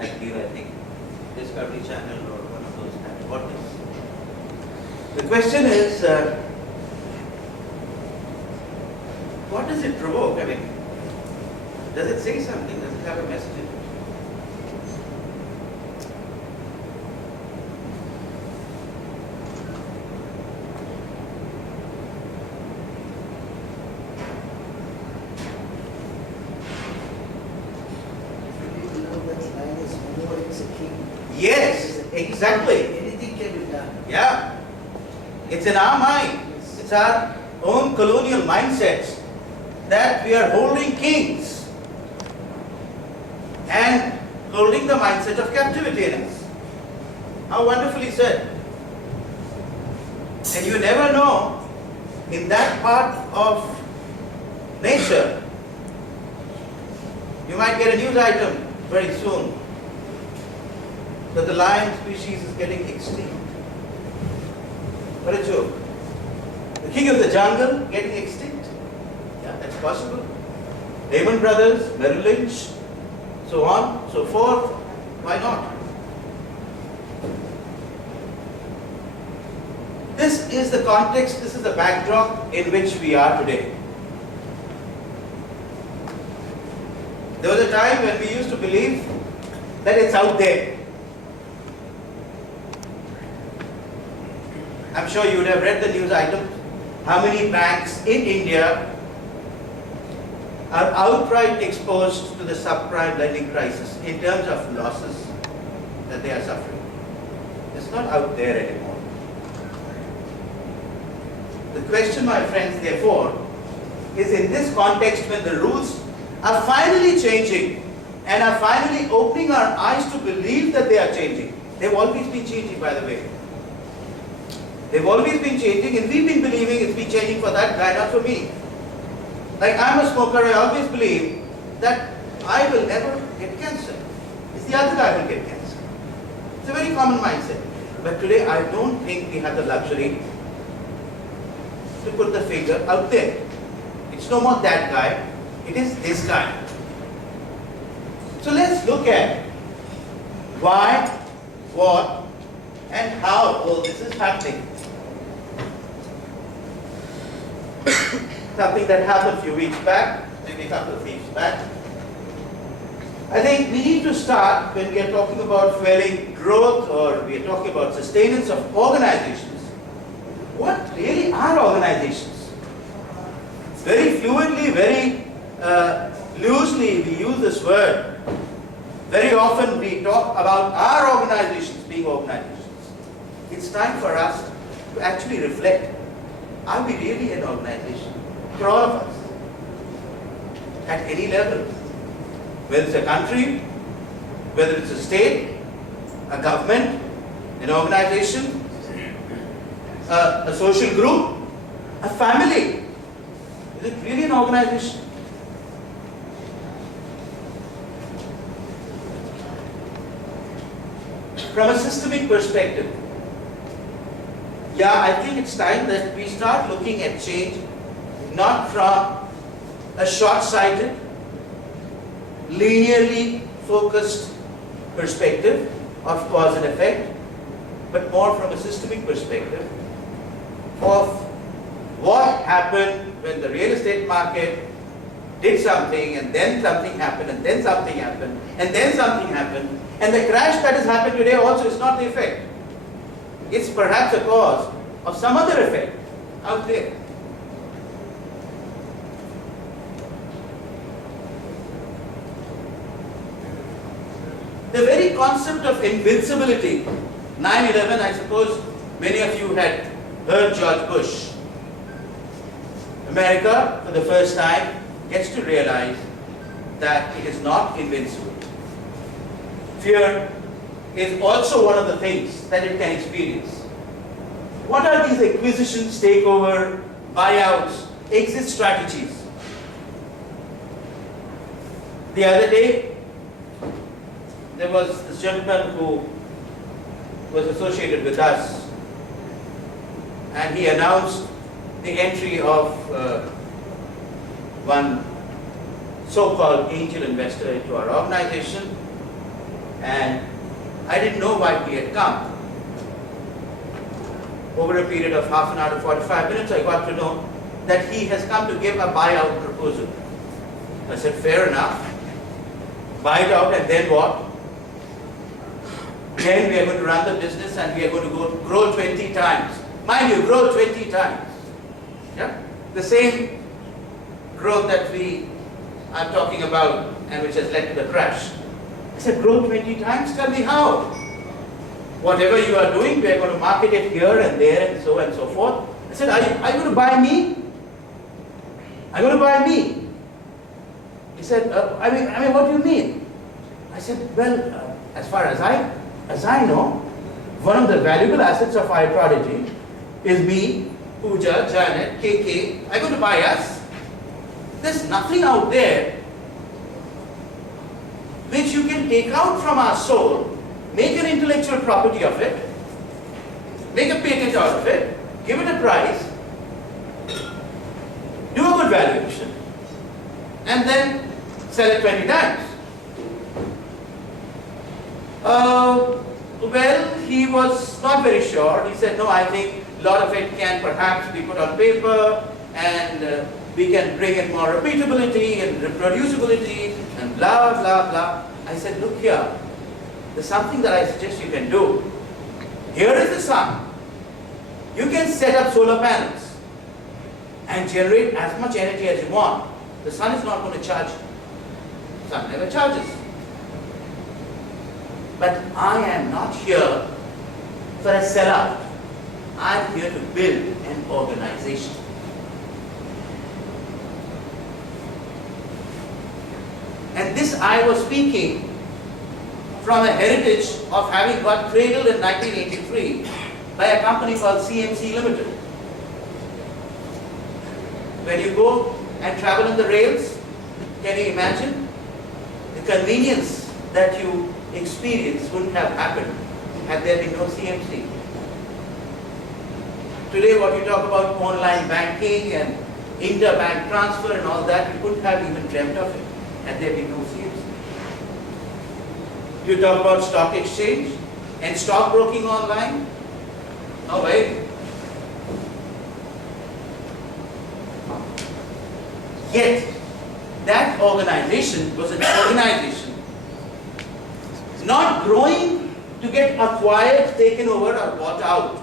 active, I think, Discovery Channel or one of those kind of podcasts. The question is, what does it provoke? I mean, does it say something? Does it have a message in it? Yes, exactly. Anything can be done. Yeah. It's in our mind. It's our own colonial mindsets that we are holding kings and holding the mindset of captivity in us. How wonderfully said. And you never know, in that part of nature, you might get a news item very soon that the lion species is getting extinct. What a joke. The king of the jungle getting extinct. Yeah, that's possible. Lehman Brothers, Merrill Lynch, so on, so forth. Why not? This is the context, this is the backdrop in which we are today. There was a time when we used to believe that it's out there. I'm sure you would have read the news item. How many banks in India are outright exposed to the subprime lending crisis in terms of losses that they are suffering? It's not out there anymore. The question, my friends, therefore, is in this context when the rules are finally changing and are finally opening our eyes to believe that they are changing. They've always been changing, by the way. They've always been changing, and we've been believing it's been changing for that guy, not for me. Like, I'm a smoker, I always believe that I will never get cancer. It's the other guy who will get cancer. It's a very common mindset. But today, I don't think we have the luxury to put the finger out there. It's no more that guy, it is this guy. So let's look at why, what, and how all this is happening. Something that happened a few weeks back, maybe a couple of weeks back. I think we need to start when we are talking about fueling growth or we are talking about sustenance of organizations. What really are organizations? Very fluidly, very loosely we use this word. Very often we talk about our organizations being organizations. It's time for us to actually reflect. Are we really an organization? For all of us. At any level. Whether it's a country, whether it's a state, a government, an organization, a social group, a family. Is it really an organization? From a systemic perspective, yeah, I think it's time that we start looking at change not from a short-sighted, linearly focused perspective of cause and effect, but more from a systemic perspective of what happened when the real estate market did something, and then something happened, and then something happened, and then something happened, and the crash that has happened today also is not the effect. It's perhaps a cause of some other effect out there. The very concept of invincibility, 9/11, I suppose many of you had heard George Bush. America, for the first time, gets to realize that it is not invincible. Fear is also one of the things that it can experience. What are these acquisitions, takeover, buyouts, exit strategies? The other day, there was this gentleman who was associated with us, and he announced the entry of one so-called angel investor into our organization, and I didn't know why he had come. Over a period of half an hour to 45 minutes, I got to know that he has come to give a buyout proposal. I said, fair enough. Buy it out, and then what? Then we are going to run the business and we are going to grow 20 times. Mind you, grow 20 times. Yeah? The same growth that I'm talking about and which has led to the crash. I said, grow 20 times? Tell me how. Whatever you are doing, we are going to market it here and there and so forth. I said, are you going to buy me? Are you going to buy me? He said, I mean, what do you mean? I said, well, as far as I know, one of the valuable assets of iProdigy is me, Pooja, Janet, KK. Are you going to buy us? There's nothing out there which you can take out from our soul, make an intellectual property of it, make a patent out of it, give it a price, do a good valuation, and then sell it 20 times. Well, he was not very sure. He said, no, I think a lot of it can perhaps be put on paper, and we can bring in more repeatability and reproducibility and blah, blah, blah. I said, look here, there's something that I suggest you can do. Here is the sun. You can set up solar panels and generate as much energy as you want. The sun is not going to charge you. The sun never charges. But I am not here for a sellout. I'm here to build an organization. And this I was speaking from a heritage of having got cradled in 1983 by a company called CMC Limited. When you go and travel on the rails, can you imagine the convenience that you experience wouldn't have happened had there been no CMC. Today what you talk about online banking and interbank transfer and all that, you couldn't have even dreamt of it had there been no CMC. You talk about stock exchange and stockbroking online. No way. Yet, that organization was an organization not growing to get acquired, taken over or bought out.